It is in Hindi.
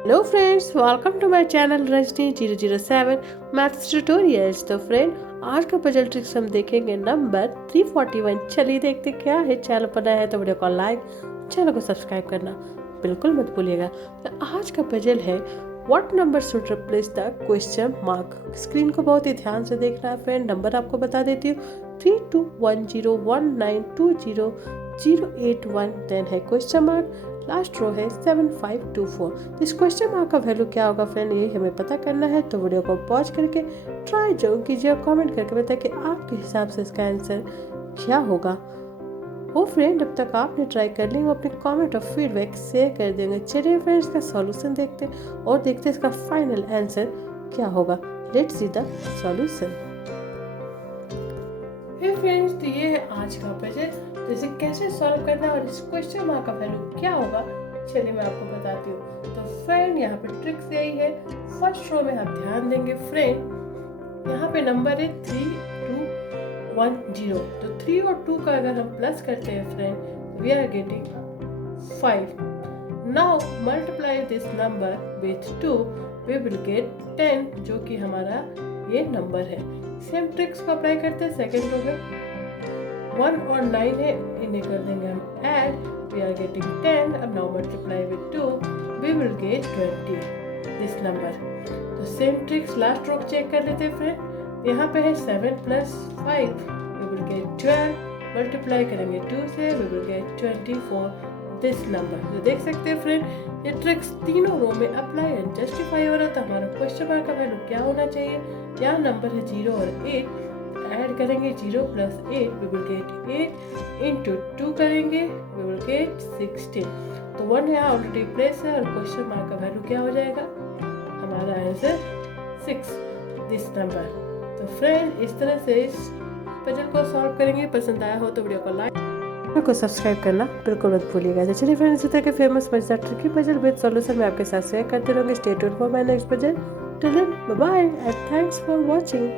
Hello friends, welcome to my channel Rajni 007 maths tutorials. तो फ्रेंड, आज का पजल ट्रिक्स हम देखेंगे नंबर 341। चलिए देखते क्या है। चैनल पर नया है तो वीडियो को लाइक, चैनल को सब्सक्राइब करना बिल्कुल मत भूलिएगा। तो आज का पजल है what number should replace the question mark. Screen को बहुत ही ध्यान से देखना है फ्रेंड। नंबर आपको बता देती हूँ 3210192008 देन है क्वेश्चन मार्क, लास्ट रो है 7524। इस क्वेश्चन मार्क का वैल्यू क्या होगा फ्रेंड, ये हमें पता करना है। तो वीडियो को पॉज करके ट्राई जरूर कीजिए और कमेंट करके बताइए कि आपके हिसाब से इसका आंसर क्या होगा। वो फ्रेंड, अब तक आपने ट्राई कर ली, वो अपने कमेंट और फीडबैक शेयर कर देंगे। चलिए फ्रेंड्स, इसका सॉल्यूशन देखते और देखते इसका फाइनल आंसर क्या होगा। Let's see the solution. Hey friends, तो ये है आज का पजल। तो इसे कैसे सॉल्व करना है और इस क्वेश्चन मार्क का वैल्यू क्या होगा, चलिए मैं आपको बताती हूँ। तो फ्रेंड, यहाँ पे ट्रिक्स यही है। फर्स्ट रो में आप ध्यान देंगे फ्रेंड, यहाँ पे नंबर है 3210। तो 3 और 2 का अगर हम प्लस करते हैं friend, we are getting 5। Now multiply this number with 2, we will get 10, जो कि हमारा ये नंबर है। सेम ट्रिक्स को अप्लाई करते हैं सेकेंड रो में। 1 और 9 है, इन्हें कर देंगे हम ऐड, वी आर गेटिंग 10। अब now multiply with 2, we will get 20 this number. तो same tricks last row check कर लेते हैं फ्रेंड। यहाँ पे है 7 + 5, वी विल गेट 12। मल्टीप्लाई करेंगे 2 से, we will get 24 this number. तो देख सकते हैं फ्रेंड, ये ट्रिक्स तीनों रो में अप्लाई एंड जस्टिफाई हो रहा। तो हमारा क्वेश्चन मार्क का वैल्यू क्या होना चाहिए, यहाँ नंबर है 0 और 8, ऐड करेंगे 0 + 8, वी विल गेट 8 इंटू 2 करेंगे, वी विल गेट 16। तो 1 यहाँ ऑलरेडी प्लेस है और क्वेश्चन मार्क का वैल्यू क्या हो जाएगा, हमारा आंसर 6 दिस नंबर। तो फ्रेंड, इस तरह से इस पजल को सॉल्व करेंगे। पसंद आया हो तो वीडियो को लाइक को सब्सक्राइब करना बिल्कुल मत भूलिएगा। चलिए फ्रेंड्स, इस तरह के फेमस मजेदार ट्रिकी पजल विद सॉल्यूशन मैं आपके साथ शेयर करते रहूँगी। Stay tuned for my next puzzle. Till then, bye bye and thanks for watching.